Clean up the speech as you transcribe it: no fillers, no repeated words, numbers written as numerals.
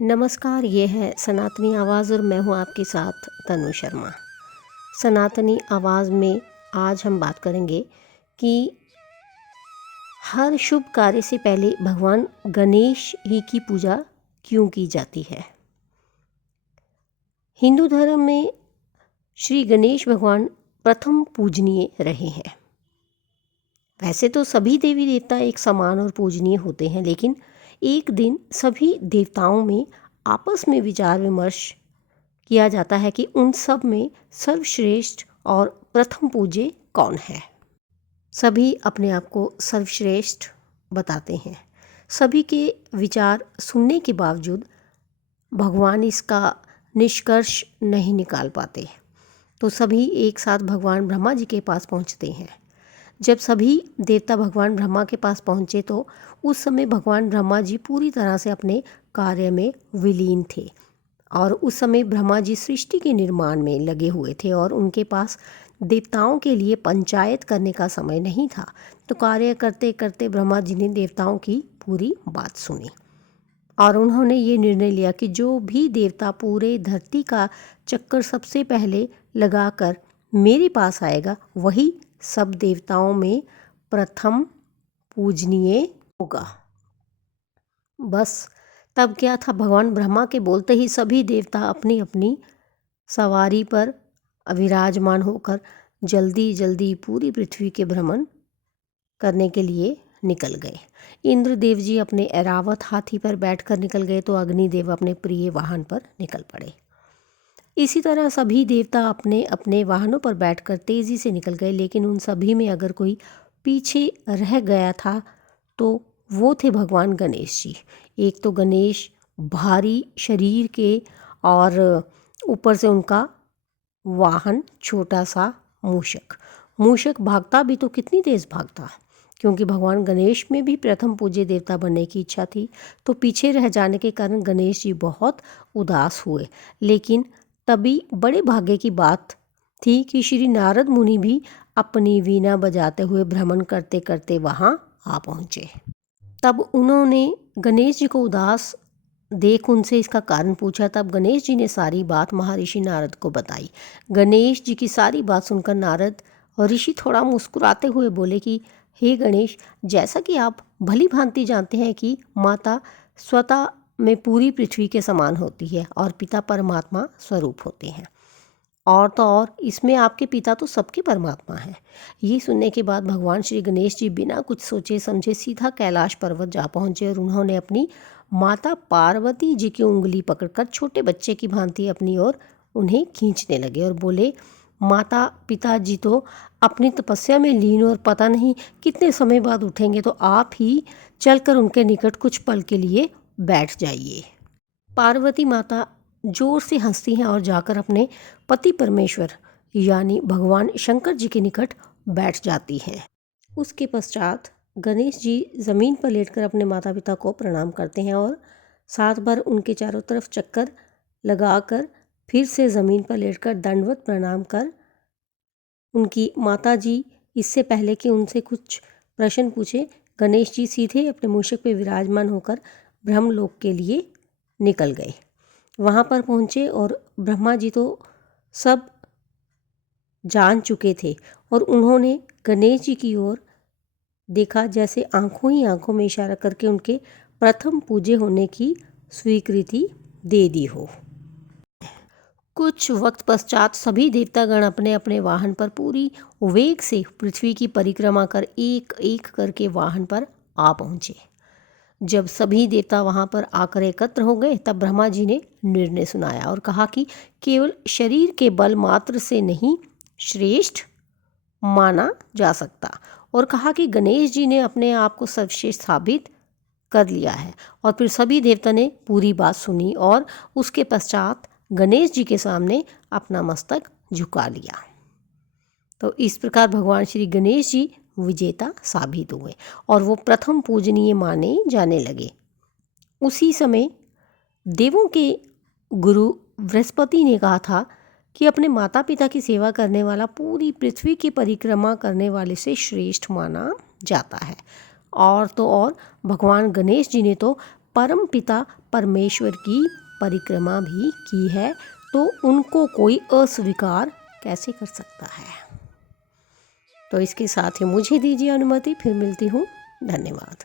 नमस्कार, ये है सनातनी आवाज़ और मैं हूँ आपके साथ तनु शर्मा। सनातनी आवाज़ में आज हम बात करेंगे कि हर शुभ कार्य से पहले भगवान गणेश ही की पूजा क्यों की जाती है। हिंदू धर्म में श्री गणेश भगवान प्रथम पूजनीय रहे हैं। वैसे तो सभी देवी देवता एक समान और पूजनीय होते हैं, लेकिन एक दिन सभी देवताओं में आपस में विचार विमर्श किया जाता है कि उन सब में सर्वश्रेष्ठ और प्रथम पूज्य कौन है। सभी अपने आप को सर्वश्रेष्ठ बताते हैं। सभी के विचार सुनने के बावजूद भगवान इसका निष्कर्ष नहीं निकाल पाते, तो सभी एक साथ भगवान ब्रह्मा जी के पास पहुंचते हैं। जब सभी देवता भगवान ब्रह्मा के पास पहुंचे तो उस समय भगवान ब्रह्मा जी पूरी तरह से अपने कार्य में विलीन थे और उस समय ब्रह्मा जी सृष्टि के निर्माण में लगे हुए थे और उनके पास देवताओं के लिए पंचायत करने का समय नहीं था। तो कार्य करते करते ब्रह्मा जी ने देवताओं की पूरी बात सुनी और उन्होंने ये निर्णय लिया कि जो भी देवता पूरे धरती का चक्कर सबसे पहले लगाकर मेरे पास आएगा वही सब देवताओं में प्रथम पूजनीय होगा। बस तब क्या था, भगवान ब्रह्मा के बोलते ही सभी देवता अपनी अपनी सवारी पर विराजमान होकर जल्दी जल्दी पूरी पृथ्वी के भ्रमण करने के लिए निकल गए। इंद्रदेव जी अपने ऐरावत हाथी पर बैठकर निकल गए तो अग्निदेव अपने प्रिय वाहन पर निकल पड़े। इसी तरह सभी देवता अपने अपने वाहनों पर बैठकर तेज़ी से निकल गए, लेकिन उन सभी में अगर कोई पीछे रह गया था तो वो थे भगवान गणेश जी। एक तो गणेश भारी शरीर के और ऊपर से उनका वाहन छोटा सा मूषक भागता भी तो कितनी तेज़ भागता। क्योंकि भगवान गणेश में भी प्रथम पूज्य देवता बनने की इच्छा थी, तो पीछे रह जाने के कारण गणेश जी बहुत उदास हुए। लेकिन तभी बड़े भाग्य की बात थी कि श्री नारद मुनि भी अपनी वीणा बजाते हुए भ्रमण करते करते वहाँ आ पहुँचे। तब उन्होंने गणेश जी को उदास देख उनसे इसका कारण पूछा। तब गणेश जी ने सारी बात महर्षि नारद को बताई। गणेश जी की सारी बात सुनकर नारद और ऋषि थोड़ा मुस्कुराते हुए बोले कि हे गणेश, जैसा कि आप भली भांति जानते हैं कि माता स्वतः में पूरी पृथ्वी के समान होती है और पिता परमात्मा स्वरूप होते हैं, और तो और इसमें आपके पिता तो सबके परमात्मा हैं। ये सुनने के बाद भगवान श्री गणेश जी बिना कुछ सोचे समझे सीधा कैलाश पर्वत जा पहुँचे और उन्होंने अपनी माता पार्वती जी की उंगली पकड़कर छोटे बच्चे की भांति अपनी ओर उन्हें खींचने लगे और बोले, माता पिता जी तो अपनी तपस्या में लीन और पता नहीं कितने समय बाद उठेंगे, तो आप ही चलकर उनके निकट कुछ पल के लिए बैठ जाइए। पार्वती माता जोर से हंसती हैं और जाकर अपने पति परमेश्वर यानी भगवान शंकर जी के निकट बैठ जाती हैं। उसके पश्चात गणेश जी ज़मीन पर लेटकर अपने माता पिता को प्रणाम करते हैं और सात बार उनके चारों तरफ चक्कर लगाकर फिर से ज़मीन पर लेटकर दंडवत प्रणाम कर उनकी माता जी इससे पहले कि उनसे कुछ प्रश्न पूछे, गणेश जी सीधे अपने मूषक पर विराजमान होकर ब्रह्मलोक के लिए निकल गए। वहाँ पर पहुँचे और ब्रह्मा जी तो सब जान चुके थे और उन्होंने गणेश जी की ओर देखा, जैसे आंखों ही आंखों में इशारा करके उनके प्रथम पूज्य होने की स्वीकृति दे दी हो। कुछ वक्त पश्चात सभी देवतागण अपने अपने वाहन पर पूरी वेग से पृथ्वी की परिक्रमा कर एक एक करके वाहन पर आ पहुँचे। जब सभी देवता वहाँ पर आकर एकत्र हो गए तब ब्रह्मा जी ने निर्णय सुनाया और कहा कि केवल शरीर के बल मात्र से नहीं श्रेष्ठ माना जा सकता, और कहा कि गणेश जी ने अपने आप को सर्वश्रेष्ठ साबित कर लिया है। और फिर सभी देवता ने पूरी बात सुनी और उसके पश्चात गणेश जी के सामने अपना मस्तक झुका लिया। तो इस प्रकार भगवान श्री गणेश जी विजेता साबित हुए और वो प्रथम पूजनीय माने जाने लगे। उसी समय देवों के गुरु बृहस्पति ने कहा था कि अपने माता पिता की सेवा करने वाला पूरी पृथ्वी की परिक्रमा करने वाले से श्रेष्ठ माना जाता है। और तो और भगवान गणेश जी ने तो परम पिता परमेश्वर की परिक्रमा भी की है, तो उनको कोई अस्वीकार कैसे कर सकता है। तो इसके साथ ही मुझे दीजिए अनुमति, फिर मिलती हूँ। धन्यवाद।